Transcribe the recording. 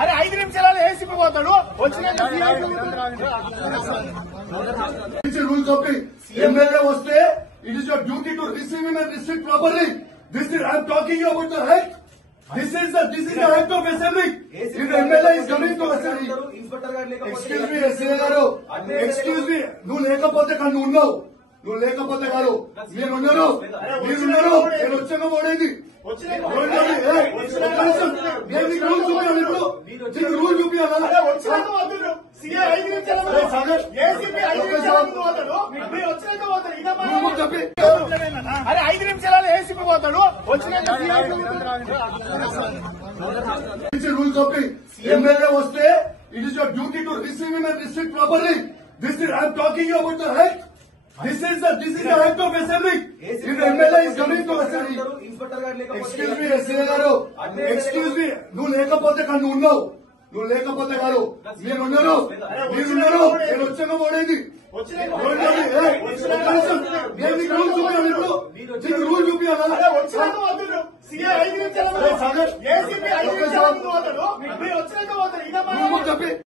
అరే 5 నిమిషాలలో ఏసీపీ పోతాడు రూల్ కాపీ ఎమ్మెల్యే వస్తే it is your duty to receive him and restrict properly. This is I am talking about the health. This is the health of assembly. If the MLA is coming to assembly, excuse me, SA garu, excuse me, నువ్వు లేకపోతే కానీ ఉన్నావు, నువ్వు లేకపోతే కాదు మీరున్నారు, నేను వచ్చాక పోడేది రూల్ చూపించాలా? అరే 5 నిమిషాలలో ఏసీపీ పోతాడు రూల్ కాపీ ఎమ్మెల్యే వస్తే it is your duty to receive him and restrict properly. This is I am talking about the health. This is the health of assembly. If the MLA is coming to assembly, excuse me, SA garu, excuse me, నువ్వు లేకపోతే కానీ ఉన్నావు, నువ్వు లేకపోతే కాదు మీరున్నారు, నేను వచ్చాక పోడేది రూల్ చూపించాలా?